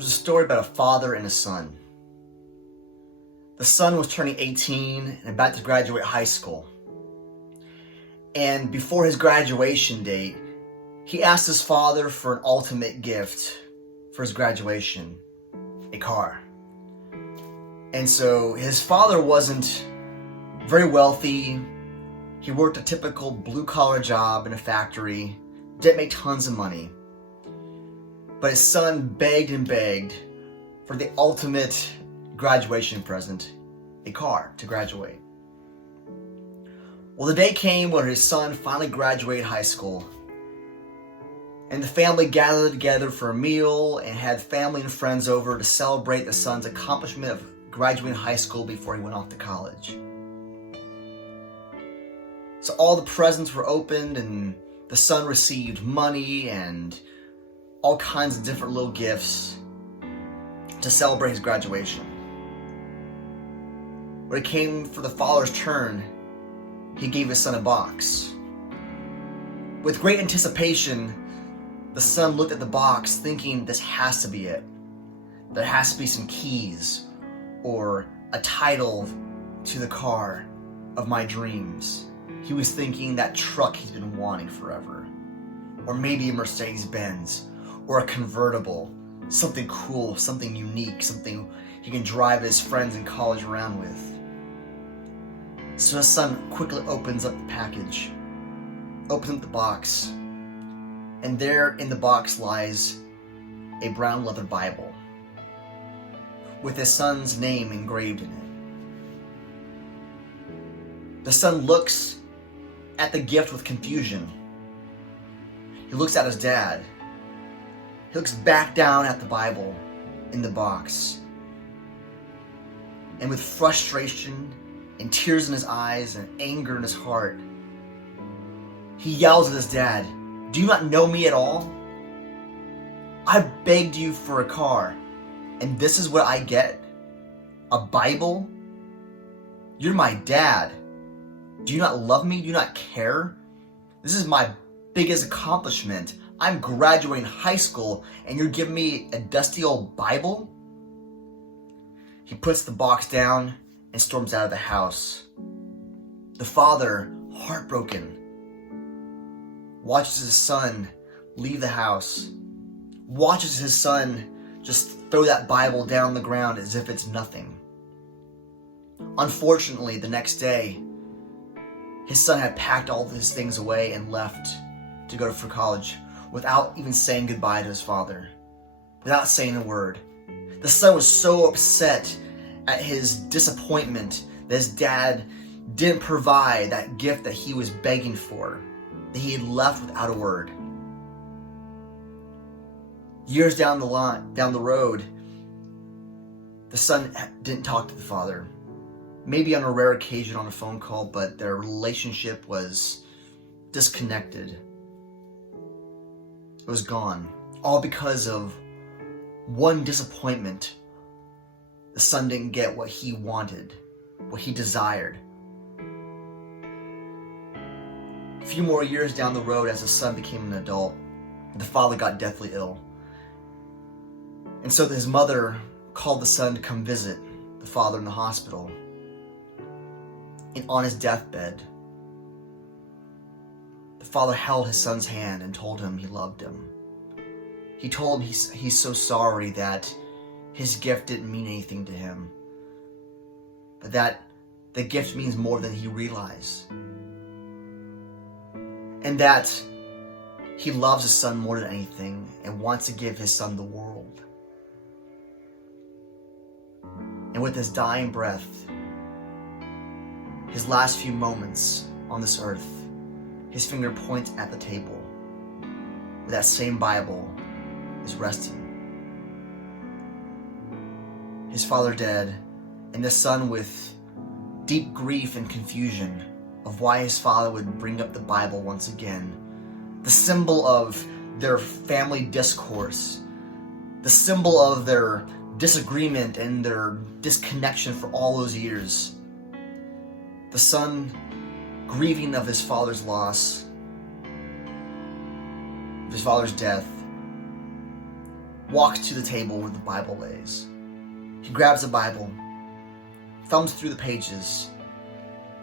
There's a story about a father and a son. The son was turning 18 and about to graduate high school. And before his graduation date, he asked his father for an ultimate gift for his graduation, a car. And so his father wasn't very wealthy. He worked a typical blue-collar job in a factory, didn't make tons of money. But his son begged and begged for the ultimate graduation present, a car to graduate. Well, the day came when his son finally graduated high school, and the family gathered together for a meal and had family and friends over to celebrate the son's accomplishment of graduating high school before he went off to college. So all the presents were opened, and the son received money and all kinds of different little gifts to celebrate his graduation. When it came for the father's turn, he gave his son a box. With great anticipation, the son looked at the box thinking this has to be it. There has to be some keys or a title to the car of my dreams. He was thinking that truck he's been wanting forever. Or maybe a Mercedes-Benz or a convertible. Something cool, something unique, something he can drive his friends in college around with. So his son quickly opens up the package, opens up the box, and there in the box lies a brown leather Bible with his son's name engraved in it. The son looks at the gift with confusion. He looks at his dad. He looks back down at the Bible in the box. And with frustration and tears in his eyes and anger in his heart, he yells at his dad, "Do you not know me at all? I begged you for a car, and this is what I get? A Bible? You're my dad. Do you not love me? Do you not care? This is my biggest accomplishment. I'm graduating high school, and you're giving me a dusty old Bible?" He puts the box down and storms out of the house. The father, heartbroken, watches his son leave the house, watches his son just throw that Bible down on the ground as if it's nothing. Unfortunately, the next day, his son had packed all of his things away and left to go for college without even saying goodbye to his father, without saying a word. The son was so upset at his disappointment that his dad didn't provide that gift that he was begging for, that he had left without a word. Years down the road, the son didn't talk to the father. Maybe on a rare occasion on a phone call, but their relationship was disconnected. It was gone. All because of one disappointment. The son didn't get what he wanted, what he desired. A few more years down the road, as the son became an adult, the father got deathly ill. And so his mother called the son to come visit the father in the hospital. And on his deathbed, the father held his son's hand and told him he loved him. He told him he's so sorry that his gift didn't mean anything to him, but that the gift means more than he realized. And that he loves his son more than anything and wants to give his son the world. And with his dying breath, his last few moments on this earth, his finger points at the table where that same Bible is resting. His father dead, and the son with deep grief and confusion of why his father would bring up the Bible once again. The symbol of their family discourse, the symbol of their disagreement and their disconnection for all those years. The son grieving of his father's loss, of his father's death, walks to the table where the Bible lays. He grabs the Bible, thumbs through the pages,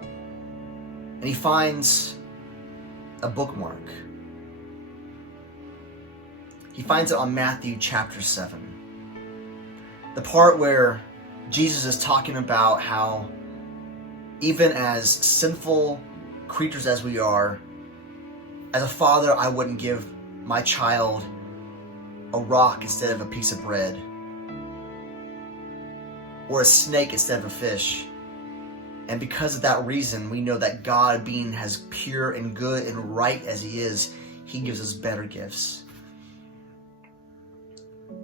and he finds a bookmark. He finds it on Matthew chapter 7. The part where Jesus is talking about how even as sinful creatures as we are, as a father, I wouldn't give my child a rock instead of a piece of bread, or a snake instead of a fish. And because of that reason, we know that God, being as pure and good and right as he is, he gives us better gifts.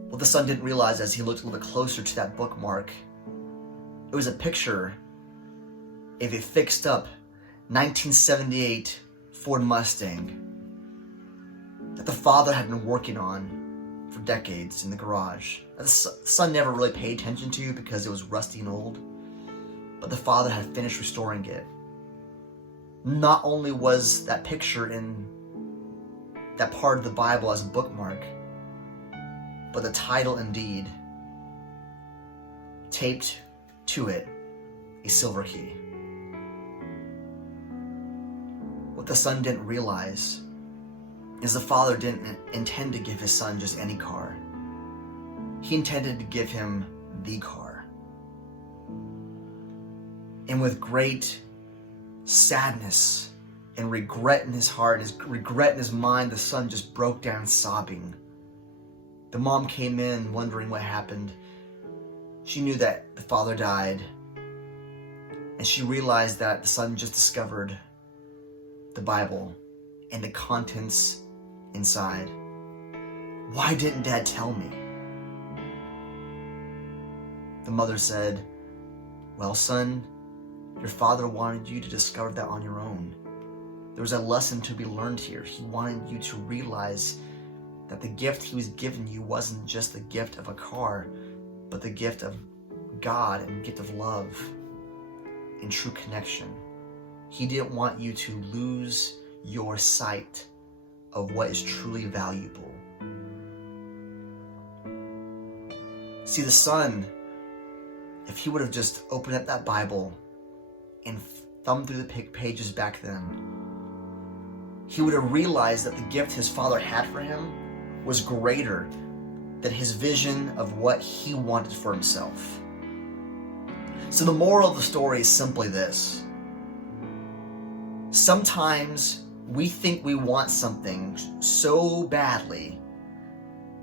What the son didn't realize as he looked a little bit closer to that bookmark, it was a picture of a fixed up 1978 Ford Mustang that the father had been working on for decades in the garage. The son never really paid attention to because it was rusty and old, but the father had finished restoring it. Not only was that picture in that part of the Bible as a bookmark, but the title indeed taped to it a silver key. What the son didn't realize is the father didn't intend to give his son just any car. He intended to give him the car. And with great sadness and regret in his heart, regret in his mind, the son just broke down sobbing. The mom came in wondering what happened. She knew that the father died, and she realized that the son just discovered the Bible and the contents inside. Why didn't Dad tell me? The mother said, well, son, your father wanted you to discover that on your own. There was a lesson to be learned here. He wanted you to realize that the gift he was giving you wasn't just the gift of a car, but the gift of God and the gift of love and true connection. He didn't want you to lose your sight of what is truly valuable. See, the son, if he would have just opened up that Bible and thumbed through the pages back then, he would have realized that the gift his father had for him was greater than his vision of what he wanted for himself. So the moral of the story is simply this. Sometimes we think we want something so badly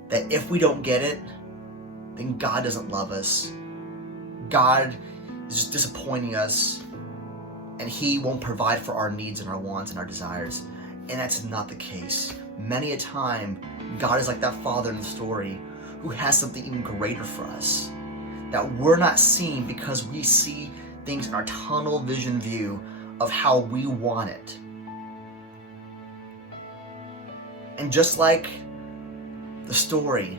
that if we don't get it, then God doesn't love us. God is just disappointing us, and he won't provide for our needs and our wants and our desires. And that's not the case. Many a time, God is like that father in the story who has something even greater for us that we're not seeing because we see things in our tunnel vision view of how we want it. And just like the story,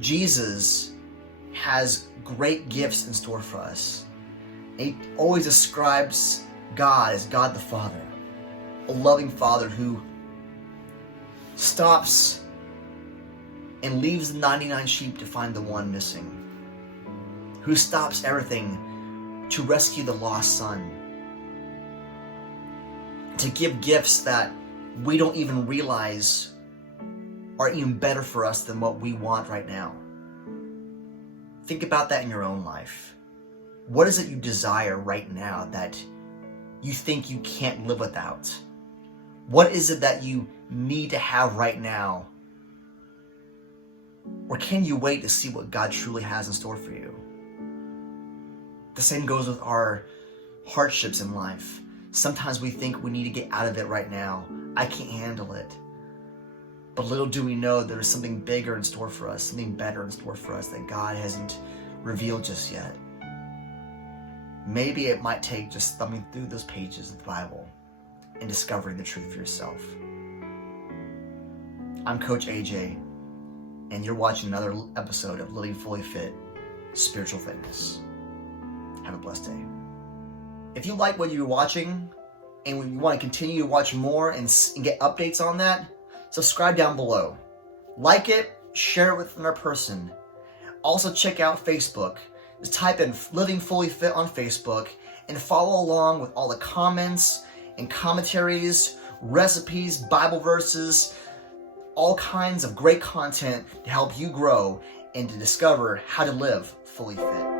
Jesus has great gifts in store for us. He always describes God as God the Father, a loving Father who stops and leaves the 99 sheep to find the one missing, who stops everything to rescue the lost son, to give gifts that we don't even realize are even better for us than what we want right now. Think about that in your own life. What is it you desire right now that you think you can't live without? What is it that you need to have right now? Or can you wait to see what God truly has in store for you? The same goes with our hardships in life. Sometimes we think we need to get out of it right now. I can't handle it. But little do we know there is something bigger in store for us, something better in store for us that God hasn't revealed just yet. Maybe it might take just thumbing through those pages of the Bible and discovering the truth for yourself. I'm Coach AJ, and you're watching another episode of Living Fully Fit Spiritual Fitness. Have a blessed day. If you like what you're watching and you want to continue to watch more and get updates on that, subscribe down below. Like it, share it with another person. Also check out Facebook. Just type in Living Fully Fit on Facebook and follow along with all the comments and commentaries, recipes, Bible verses, all kinds of great content to help you grow and to discover how to live fully fit.